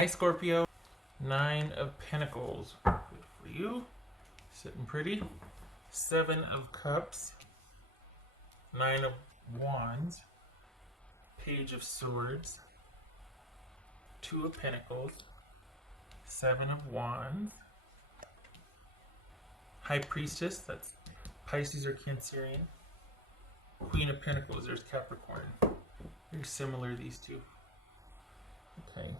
Hi, Scorpio. Nine of Pentacles. Good for you. Sitting pretty. Seven of Cups. Nine of Wands. Page of Swords. Two of Pentacles. Seven of Wands. High Priestess. That's Pisces or Cancerian. Queen of Pentacles. There's Capricorn. Very similar, these two. Okay.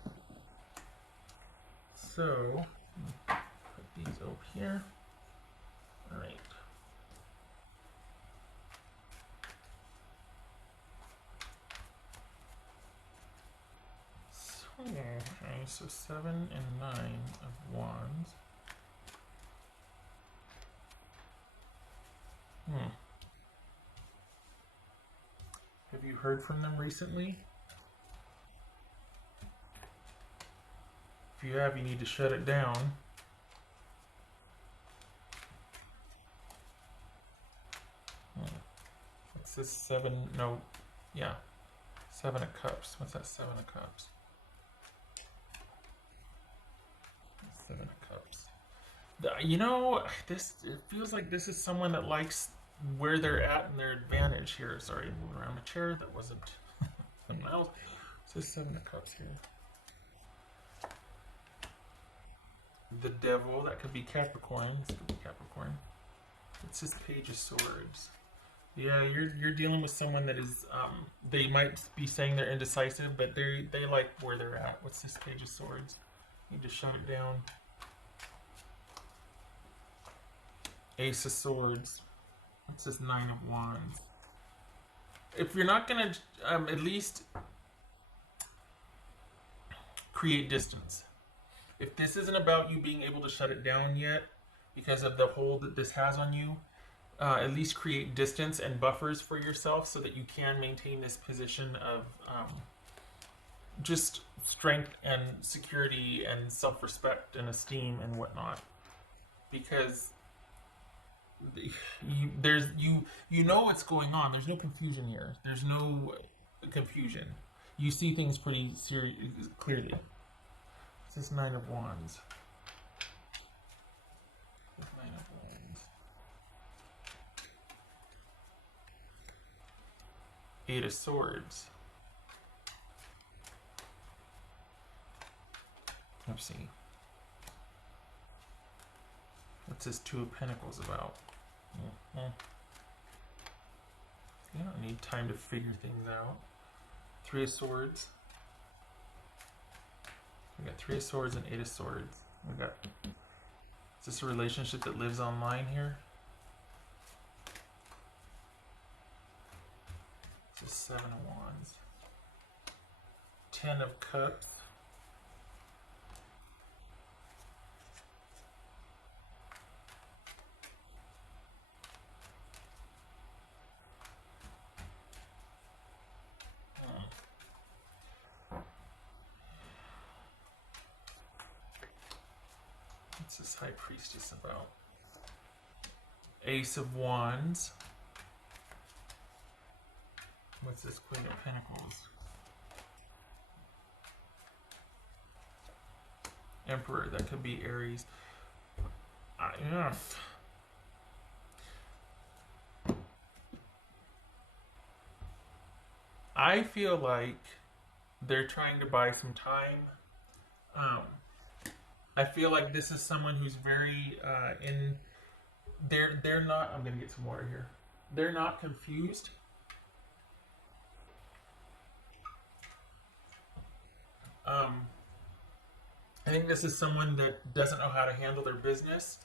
So, put these over here. All right. So, okay, so 7 and 9 of Wands. Have you heard from them recently? If you have, you need to shut it down. What's this? 7? No. Yeah. 7 of Cups. What's that? 7 of Cups. 7 of Cups. You know, it feels like this is someone that likes where they're at and their advantage here. Sorry, moving around the chair. That wasn't something else. It says 7 of Cups here. The Devil. That could be Capricorn. This could be Capricorn. It's this Page of Swords. Yeah, you're dealing with someone that is they might be saying they're indecisive, but they like where they're at. What's this Page of Swords? Need to shut it down. Ace of Swords. What's this 9 of Wands? If you're not gonna at least create distance. If this isn't about you being able to shut it down yet because of the hold that this has on you, at least create distance and buffers for yourself so that you can maintain this position of just strength and security and self-respect and esteem and whatnot. Because you know what's going on. There's no confusion here. There's no confusion. You see things pretty clearly. It's this 9 of Wands. 9 of Wands. 8 of Swords. Let's see. What's this 2 of Pentacles about? You don't need time to figure things out. 3 of Swords. We got 3 of Swords and 8 of Swords. We got. Is this a relationship that lives online here? It's a 7 of Wands. 10 of Cups. What's this High Priestess about? Ace of Wands. What's this Queen of Pentacles? Emperor. That could be Aries. Yeah. I feel like they're trying to buy some time. I feel like this is someone who's very they're not. I'm gonna get some water here. They're not confused. I think this is someone that doesn't know how to handle their business,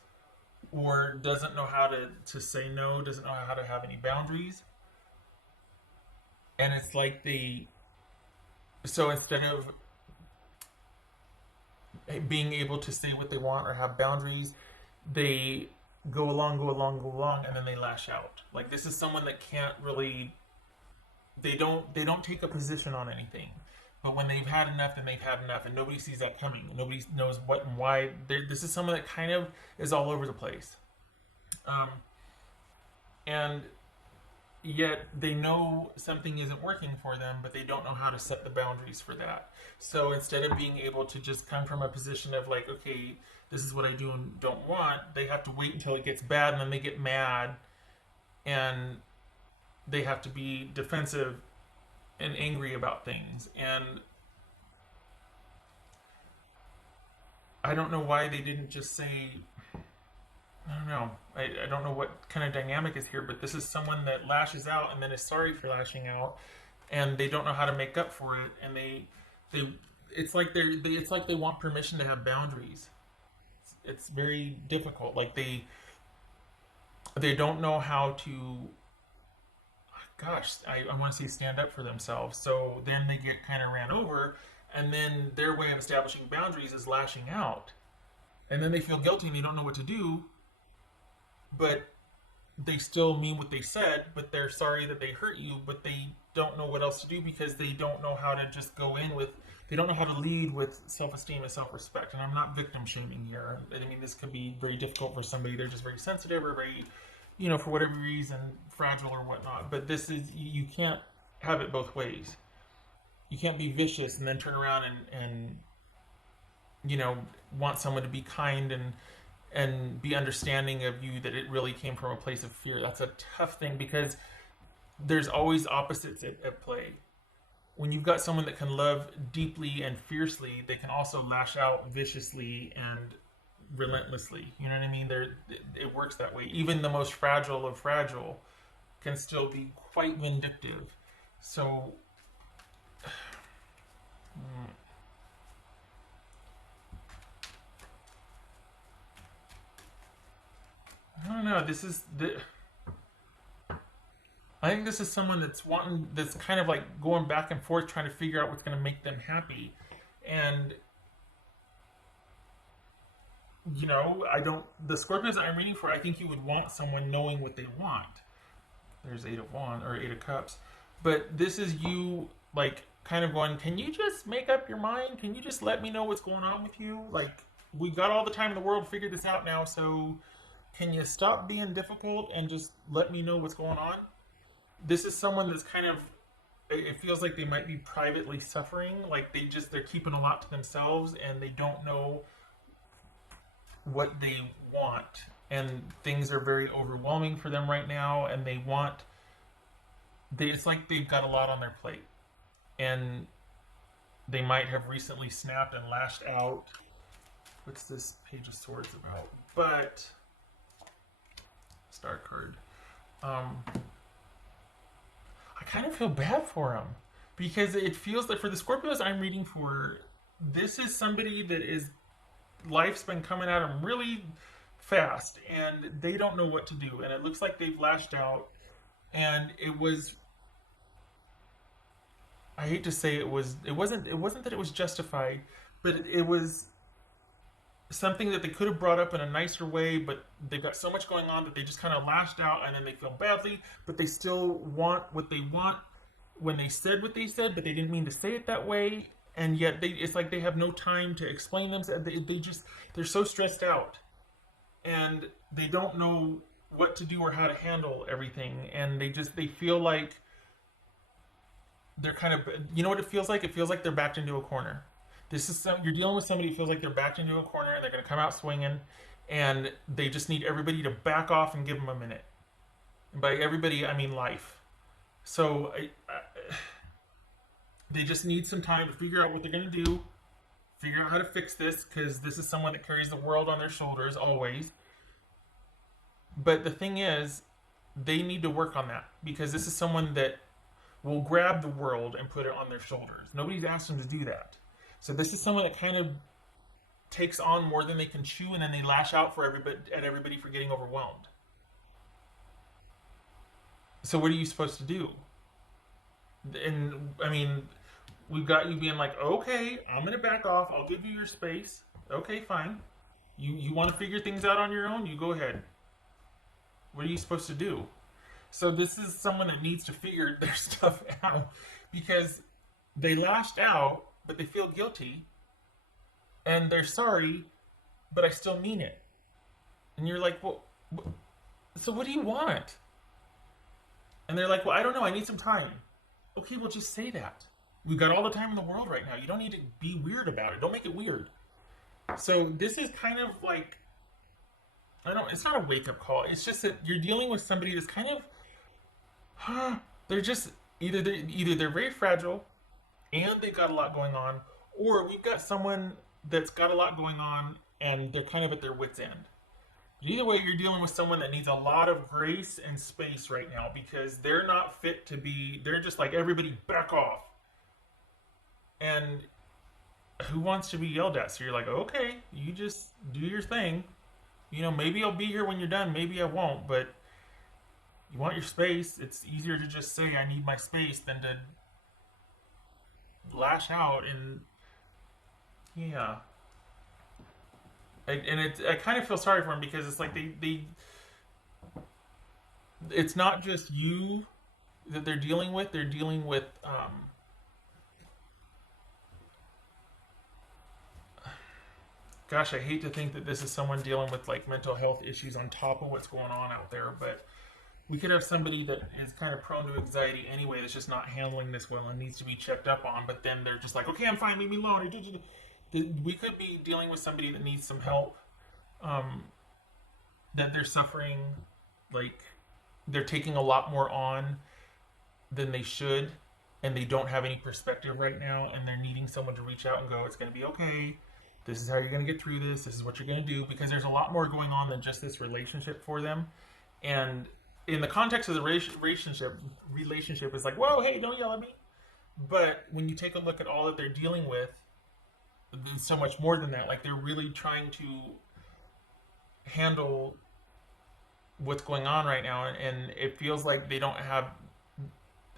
or doesn't know how to say no, doesn't know how to have any boundaries. And it's like so instead of being able to say what they want or have boundaries, they go along, and then they lash out. Like, this is someone that can't really, they don't take a position on anything. But when they've had enough, then they've had enough, and nobody sees that coming. Nobody knows what and why. This is someone that kind of is all over the place. And yet they know something isn't working for them, but they don't know how to set the boundaries for that. So instead of being able to just come from a position of like, okay, this is what I do and don't want, they have to wait until it gets bad and then they get mad and they have to be defensive and angry about things. And I don't know why they didn't just say, I don't know. I don't know what kind of dynamic is here, but this is someone that lashes out and then is sorry for lashing out, and they don't know how to make up for it, and they it's like it's like they want permission to have boundaries. It's very difficult. Like they don't know how to. Gosh, I want to say stand up for themselves. So then they get kind of ran over, and then their way of establishing boundaries is lashing out, and then they feel guilty and they don't know what to do, but they still mean what they said, but they're sorry that they hurt you, but they don't know what else to do because they don't know how to just go in with, they don't know how to lead with self-esteem and self-respect. And I'm not victim shaming here. I mean, this could be very difficult for somebody. They're just very sensitive or very, for whatever reason, fragile or whatnot. But this is, you can't have it both ways. You can't be vicious and then turn around and want someone to be kind and be understanding of you, that it really came from a place of fear. That's a tough thing because there's always opposites at play. When you've got someone that can love deeply and fiercely, they can also lash out viciously and relentlessly. You know what I mean? It works that way. Even the most fragile of fragile can still be quite vindictive. So, I don't know. I think this is someone that's kind of like going back and forth trying to figure out what's going to make them happy. And, the Scorpios that I'm reading for, I think you would want someone knowing what they want. There's Eight of Wands or Eight of Cups. But this is you, like, kind of going, can you just make up your mind? Can you just let me know what's going on with you? Like, we got all the time in the world to figure this out now, so can you stop being difficult and just let me know what's going on? This is someone that's kind of, it feels like they might be privately suffering. Like they're keeping a lot to themselves and they don't know what they want. And things are very overwhelming for them right now. And it's like they've got a lot on their plate. And they might have recently snapped and lashed out. What's this Page of Swords about? But, Star card. I kind of feel bad for him because it feels like for the Scorpios I'm reading for, this is somebody that is, life's been coming at them really fast and they don't know what to do. And it looks like they've lashed out, and I hate to say it wasn't that it was justified, but it was something that they could have brought up in a nicer way, but they've got so much going on that they just kind of lashed out and then they feel badly, but they still want what they want when they said what they said, but they didn't mean to say it that way. And yet it's like they have no time to explain themselves. They're so stressed out and they don't know what to do or how to handle everything. And they feel like they're kind of, you know what it feels like? It feels like they're backed into a corner. You're dealing with somebody who feels like they're backed into a corner and they're going to come out swinging, and they just need everybody to back off and give them a minute. And by everybody, I mean life. So they just need some time to figure out what they're going to do, figure out how to fix this, because this is someone that carries the world on their shoulders always. But the thing is, they need to work on that, because this is someone that will grab the world and put it on their shoulders. Nobody's asked them to do that. So this is someone that kind of takes on more than they can chew, and then they lash out at everybody for getting overwhelmed. So what are you supposed to do? And I mean, we've got you being like, okay, I'm gonna back off. I'll give you your space. Okay, fine. You want to figure things out on your own? You go ahead. What are you supposed to do? So this is someone that needs to figure their stuff out, because they lashed out, but they feel guilty, and they're sorry, but I still mean it. And you're like, well, so what do you want? And they're like, well, I don't know, I need some time. Okay, well, just say that. We've got all the time in the world right now. You don't need to be weird about it. Don't make it weird. So this is kind of like, I don't, it's not a wake up call. It's just that you're dealing with somebody that's kind of, they're just, either they're very fragile and they've got a lot going on, or we've got someone that's got a lot going on and they're kind of at their wits' end. Either way, you're dealing with someone that needs a lot of grace and space right now because they're not fit to be, they're just like, everybody back off. And who wants to be yelled at? So you're like, okay, you just do your thing. You know, maybe I'll be here when you're done, maybe I won't, but you want your space. It's easier to just say, I need my space than to lash out. And yeah. I kind of feel sorry for him because it's like it's not just you that they're dealing with. They're dealing with, gosh, I hate to think that this is someone dealing with like mental health issues on top of what's going on out there, but we could have somebody that is kind of prone to anxiety anyway that's just not handling this well and needs to be checked up on, but then they're just like, okay, I'm fine, leave me alone. We could be dealing with somebody that needs some help, um, that they're suffering, like they're taking a lot more on than they should, and they don't have any perspective right now, and they're needing someone to reach out and go, it's going to be okay. This is how you're going to get through this. This is what you're going to do, because there's a lot more going on than just this relationship for them. And in the context of the relationship is like, whoa, hey, don't yell at me. But when you take a look at all that they're dealing with, there's so much more than that. Like they're really trying to handle what's going on right now, and it feels like they don't have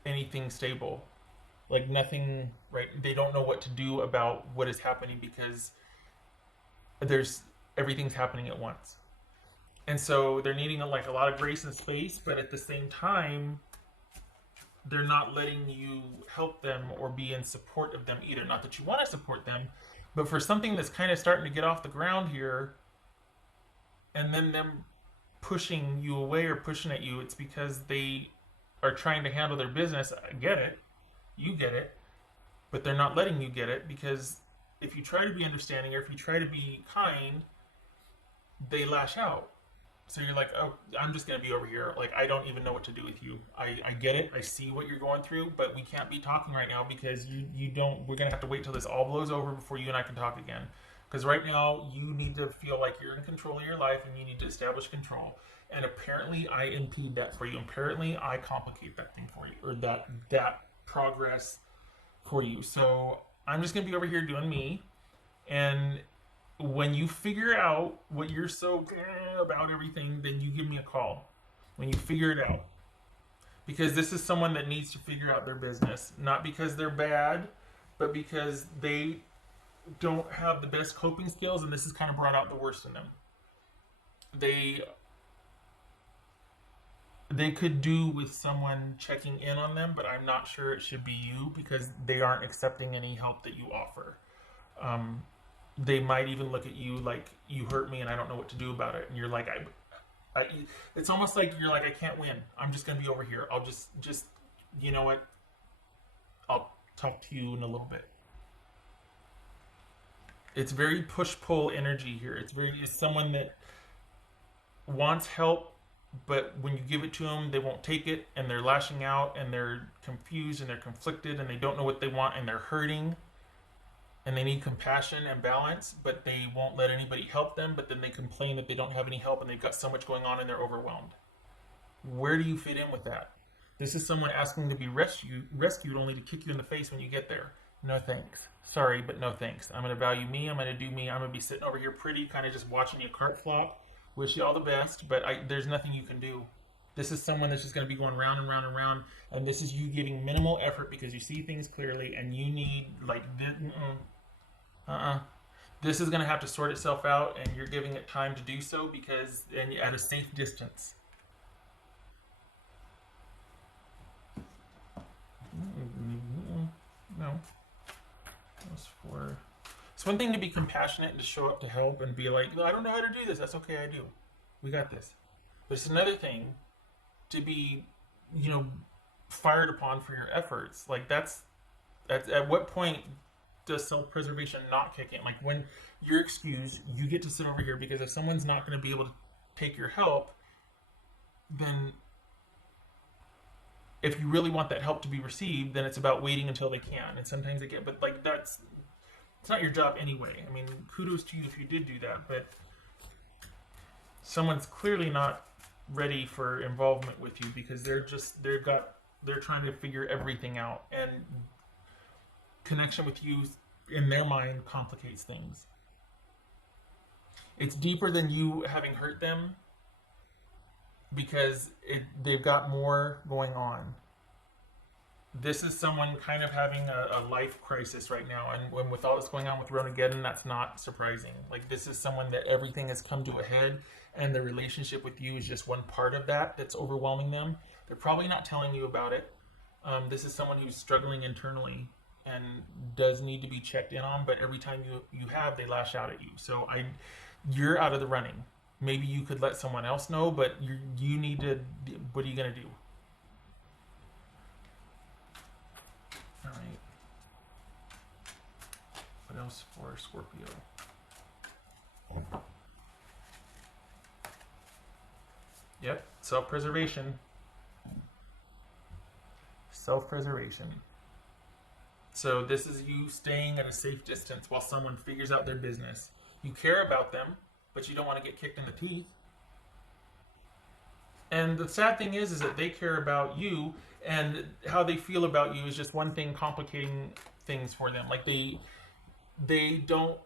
anything stable, like nothing, right? They don't know what to do about what is happening because there's everything's happening at once, and so they're needing like a lot of grace and space, but at the same time they're not letting you help them or be in support of them either. Not that you want to support them, but for something that's kind of starting to get off the ground here, and then them pushing you away or pushing at you, it's because they are trying to handle their business. I get it. You get it. But they're not letting you get it, because if you try to be understanding or if you try to be kind, they lash out. So you're like, oh, I'm just going to be over here. Like, I don't even know what to do with you. I get it. I see what you're going through, but we can't be talking right now because you don't, we're going to have to wait till this all blows over before you and I can talk again. Because right now you need to feel like you're in control of your life and you need to establish control. And apparently I impede that for you. Apparently I complicate that thing for you, or that progress for you. So I'm just going to be over here doing me. And when you figure out what you're so about everything, then you give me a call. When you figure it out. Because this is someone that needs to figure out their business. Not because they're bad, but because they don't have the best coping skills, and this has kind of brought out the worst in them. They could do with someone checking in on them, but I'm not sure it should be you, because they aren't accepting any help that you offer. Um, they might even look at you like, you hurt me and I don't know what to do about it. And you're like, I it's almost like you're like, I can't win. I'm just going to be over here. I'll just, you know what? I'll talk to you in a little bit. It's very push-pull energy here. It's someone that wants help, but when you give it to them, they won't take it, and they're lashing out, and they're confused, and they're conflicted, and they don't know what they want, and they're hurting, and they need compassion and balance, but they won't let anybody help them, but then they complain that they don't have any help, and they've got so much going on, and they're overwhelmed. Where do you fit in with that? This is someone asking to be rescued only to kick you in the face when you get there. No thanks. Sorry, but no thanks. I'm going to value me. I'm going to do me. I'm going to be sitting over here pretty, kind of just watching you cart flop. Wish you all the best, but there's nothing you can do. This is someone that's just going to be going round and round and round, and this is you giving minimal effort because you see things clearly, and you need, like, this is going to have to sort itself out, and you're giving it time to do so, because, and at a safe distance. No. It's one thing to be compassionate and to show up to help and be like, no, I don't know how to do this. That's okay, I do. We got this. But it's another thing to be you know, fired upon for your efforts. Like that's at what point does self-preservation not kick in? Like when you're excused, you get to sit over here because if someone's not going to be able to take your help, then if you really want that help to be received, then it's about waiting until they can. And sometimes they get, but like that's it's not your job anyway. I mean, kudos to you if you did do that, but someone's clearly not ready for involvement with you because they're trying to figure everything out, and connection with you in their mind complicates things. It's deeper than you having hurt them because they've got more going on. This is someone kind of having a life crisis right now, and when with all that's going on with Ronageddon, that's not surprising. Like this is someone that everything has come to a head, and the relationship with you is just one part of that that's overwhelming them. They're probably not telling you about it. This is someone who's struggling internally and does need to be checked in on, but every time you have, they lash out at you. So you're out of the running. Maybe you could let someone else know, but you need to. What are you gonna do? All right. What else for Scorpio? Yep, self-preservation. Self-preservation. So this is you staying at a safe distance while someone figures out their business. You care about them, but you don't want to get kicked in the teeth. And the sad thing is that they care about you, and how they feel about you is just one thing complicating things for them. Like they don't.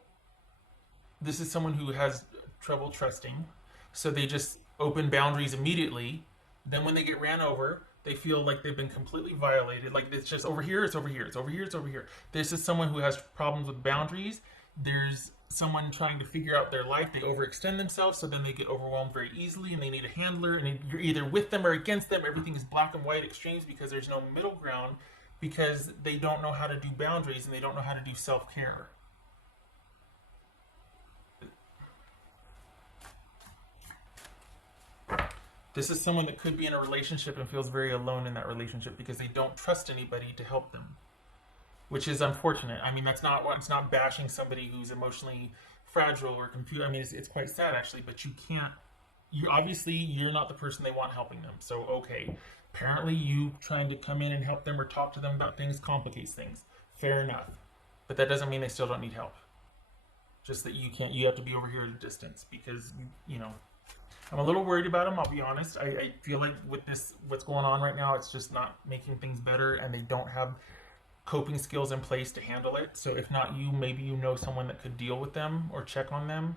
This is someone who has trouble trusting, so they just open boundaries immediately. Then when they get ran over, they feel like they've been completely violated. Like it's just over here, it's over here, it's over here, it's over here. This is someone who has problems with boundaries. There's someone trying to figure out their life. They overextend themselves, so then they get overwhelmed very easily, and they need a handler. And you're either with them or against them. Everything is black and white extremes because there's no middle ground, because they don't know how to do boundaries and they don't know how to do self care. This is someone that could be in a relationship and feels very alone in that relationship because they don't trust anybody to help them, which is unfortunate. I mean, that's not it's not bashing somebody who's emotionally fragile or confused. I mean, it's quite sad actually, but you can't. You obviously you're not the person they want helping them. So okay, apparently you trying to come in and help them or talk to them about things complicates things. Fair enough, but that doesn't mean they still don't need help. Just that you can't. You have to be over here at a distance because you know I'm a little worried about them. I'll be honest. I feel like with this, what's going on right now, it's just not making things better, and they don't have coping skills in place to handle it. So if not you, maybe you know someone that could deal with them or check on them,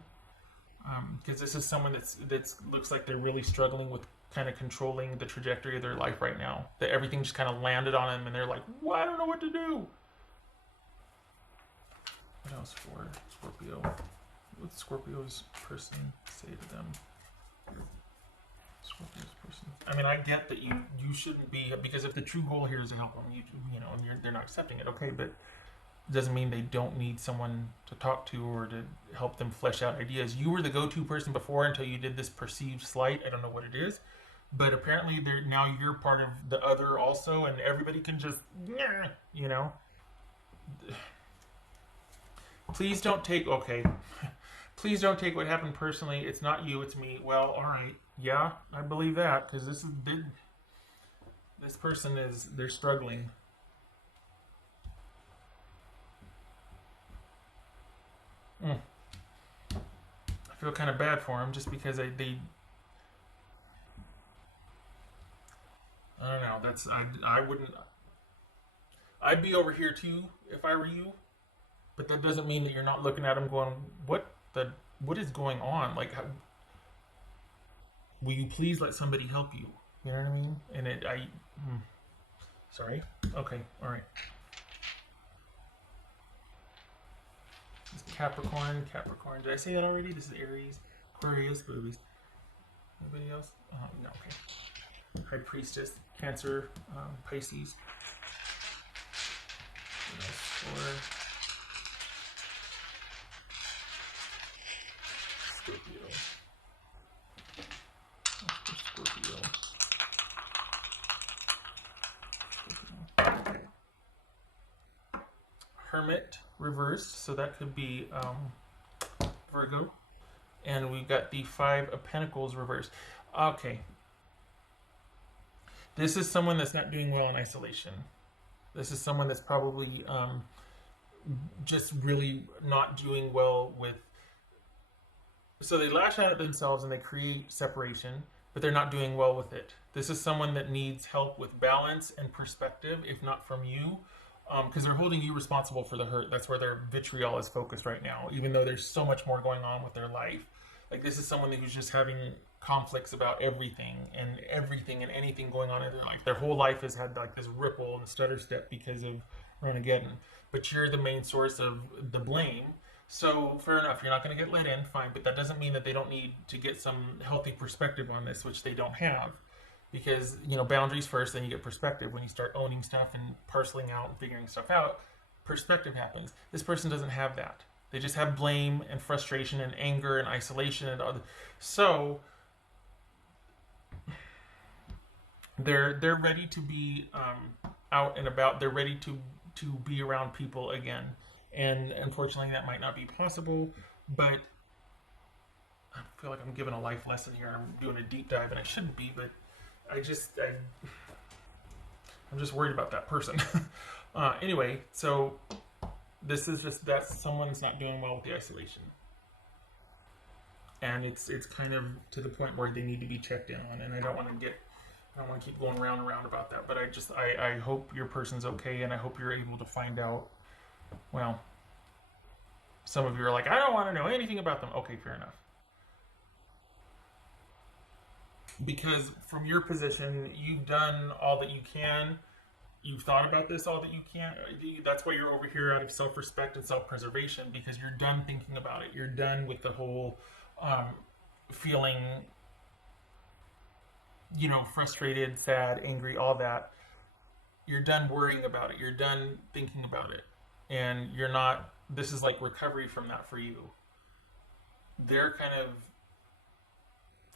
because this is someone that's looks like they're really struggling with kind of controlling the trajectory of their life right now. That everything just kind of landed on them, and they're like, "Well, I don't know what to do." What else for Scorpio? What Scorpio's person say to them? Scorpio's person. I mean, I get that you shouldn't be, because if the true goal here is to help them, you know, and they're not accepting it. Okay, but it doesn't mean they don't need someone to talk to or to help them flesh out ideas. You were the go-to person before until you did this perceived slight. I don't know what it is, but apparently now you're part of the other also, and everybody can just, you know. Please don't take okay. Please don't take what happened personally. It's not you, it's me. Well, all right. Yeah, I believe that because this person they're struggling. Mm. I feel kind of bad for them just because I don't know. I wouldn't. I'd be over here too if I were you, but that doesn't mean that you're not looking at them going, what is going on? Like, will you please let somebody help you? You know what I mean? And sorry. Okay, all right. This is Capricorn. Capricorn. Did I say that already? This is Aries. Aquarius. Boobies. Anybody else? No. Okay. High Priestess. Cancer. Pisces. What else for Scorpio? What's for Scorpio? Hermit reversed, so that could be Virgo. And we've got the Five of Pentacles reversed. Okay. This is someone that's not doing well in isolation. This is someone that's probably just really not doing well with. So they lash out at themselves and they create separation, but they're not doing well with it. This is someone that needs help with balance and perspective, if not from you, because they're holding you responsible for the hurt. That's where their vitriol is focused right now, even though there's so much more going on with their life. Like, this is someone who's just having conflicts about everything and anything going on in their life. Their whole life has had like this ripple and stutter step because of Renegaddon. But you're the main source of the blame. So fair enough, you're not going to get let in, fine. But that doesn't mean that they don't need to get some healthy perspective on this, which they don't have. Because, you know, boundaries first, then you get perspective. When you start owning stuff and parceling out and figuring stuff out, perspective happens. This person doesn't have that. They just have blame and frustration and anger and isolation and other. So they're ready to be out and about. They're ready to be around people again. And unfortunately, that might not be possible. But I feel like I'm giving a life lesson here. I'm doing a deep dive, and I shouldn't be. But I'm just worried about that person. Anyway, so this is just, that's someone that's not doing well with the isolation. And it's kind of to the point where they need to be checked in on. And I don't want to keep going round and round about that. But I hope your person's okay, and I hope you're able to find out. Well, some of you are like, I don't want to know anything about them. Okay, fair enough. Because from your position, you've done all that you can. You've thought about this all that you can. That's why you're over here out of self-respect and self-preservation, because you're done thinking about it. You're done with the whole feeling, you know, frustrated, sad, angry, all that. You're done worrying about it. You're done thinking about it. And you're not, this is like recovery from that for you. They're kind of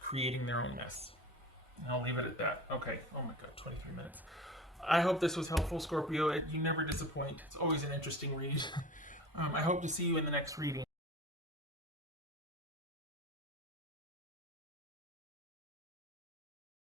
creating their own mess. And I'll leave it at that. Okay. Oh my God, 23 minutes. I hope this was helpful, Scorpio. You never disappoint. It's always an interesting read. I hope to see you in the next reading.